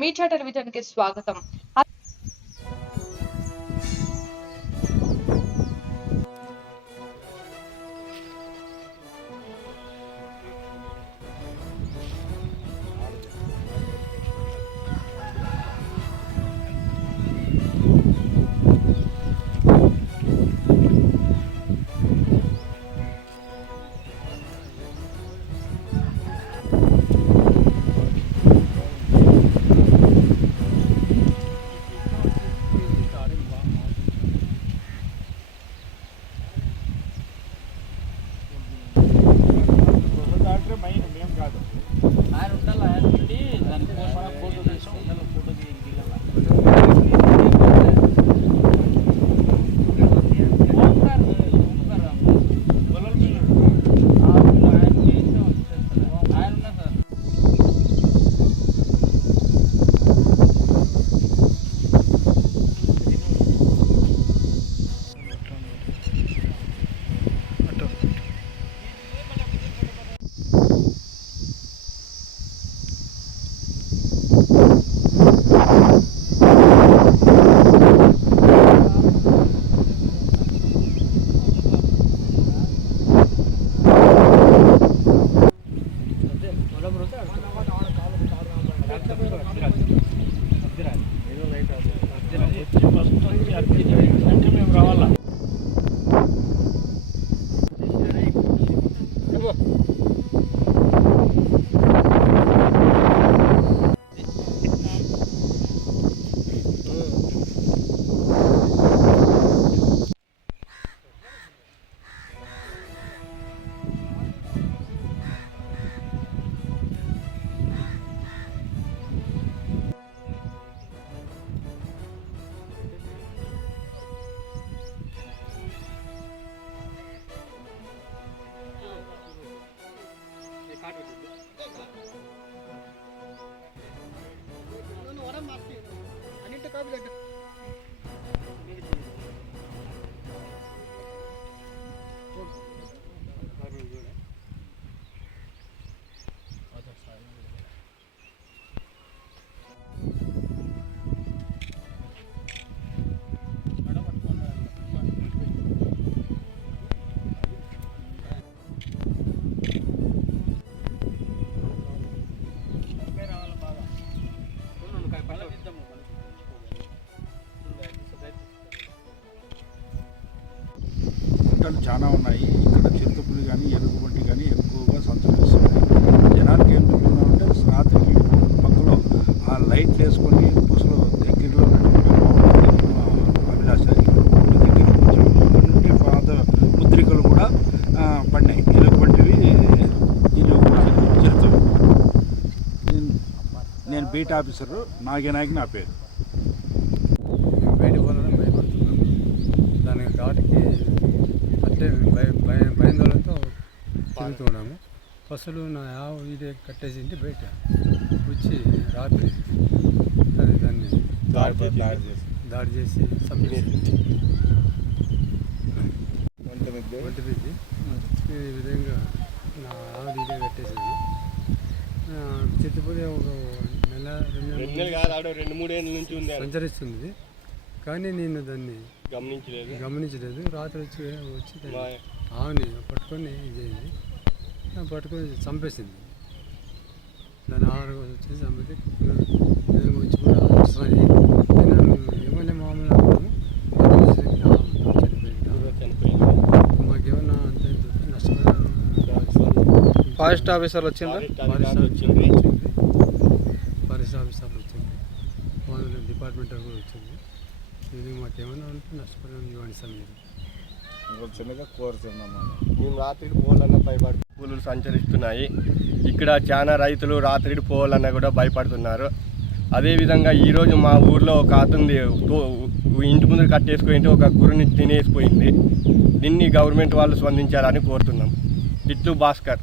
మీ chatter television స్వాగతం. ఆయన ఉండాలి ఆయన ఉండి దాని కోసం ఫోటో తీసి ఫోటో ఆయన Biraz. bir dakika. గుట్టలు చాలా ఉన్నాయి. ఇక్కడ చిరుతపులు కానీ ఎలుగుబంటి కానీ ఎక్కువగా సంచరిస్తున్నాయి. జనాలకి ఏం చెప్తున్నామంటే రాత్రికి పక్కలో ఆ లైట్ వేసుకొని పుసలు దగ్గరలో అభిలాష దగ్గర నుండి పాత ముద్రికలు కూడా పడినాయి. ఎలుగుబంటివి చిరుతలు నేను- నేను బీట్ ఆఫీసరు నాగేనాయకి నా పేరు. భయం భయం భయాందోళనతో తిరుగుతున్నాము పశువులు నా ఆవు ఇది కట్టేసింటి బయట. వచ్చి రాత్రి అది దాన్ని దాడి చేసి ఒంటి బిద్ది ఈ విధంగా నా ఆవు ఇదే కట్టేసింది. చిత్తపూడి ఒక నెల రెండు సంచరిస్తుంది. కానీ నేను దాన్ని గమనించలేదు. గమనించలేదు. రాత్రి వచ్చి వచ్చి ఆవుని పట్టుకొని ఇది అయింది. ఆ పట్టుకొని చంపేసింది. దాని ఆహారం వచ్చి చంపితే నేను వచ్చి కూడా నేను ఏమైనా మామూలు మాకేమన్నా అంత నష్టమైన ఫారెస్ట్ ఆఫీసర్లు వచ్చిందా ఫారెస్ట్ ఆఫీసర్. వచ్చింది ఫారెస్ట్ ఆఫీసర్లు వచ్చింది వాళ్ళ డిపార్ట్మెంట్ కూడా వచ్చింది ఇది మాకేమైనా ఉంటే నష్టపరిహారం ఇవ్వండి సార్ మీరు చిన్నగా కోరుతున్నాము మేము రాత్రి పోవాలన్నా భయపడు పులులు సంచరిస్తున్నాయి. ఇక్కడ చాలా రైతులు రాత్రి పోవాలన్నా కూడా భయపడుతున్నారు. అదేవిధంగా ఈరోజు మా ఊర్లో ఒక అతని ఇంటి ముందు కట్టేసుకుంటే ఒక గురిని తినేసిపోయింది. దీన్ని గవర్నమెంట్ వాళ్ళు స్పందించాలని కోరుతున్నాం. ఇట్లు భాస్కర్.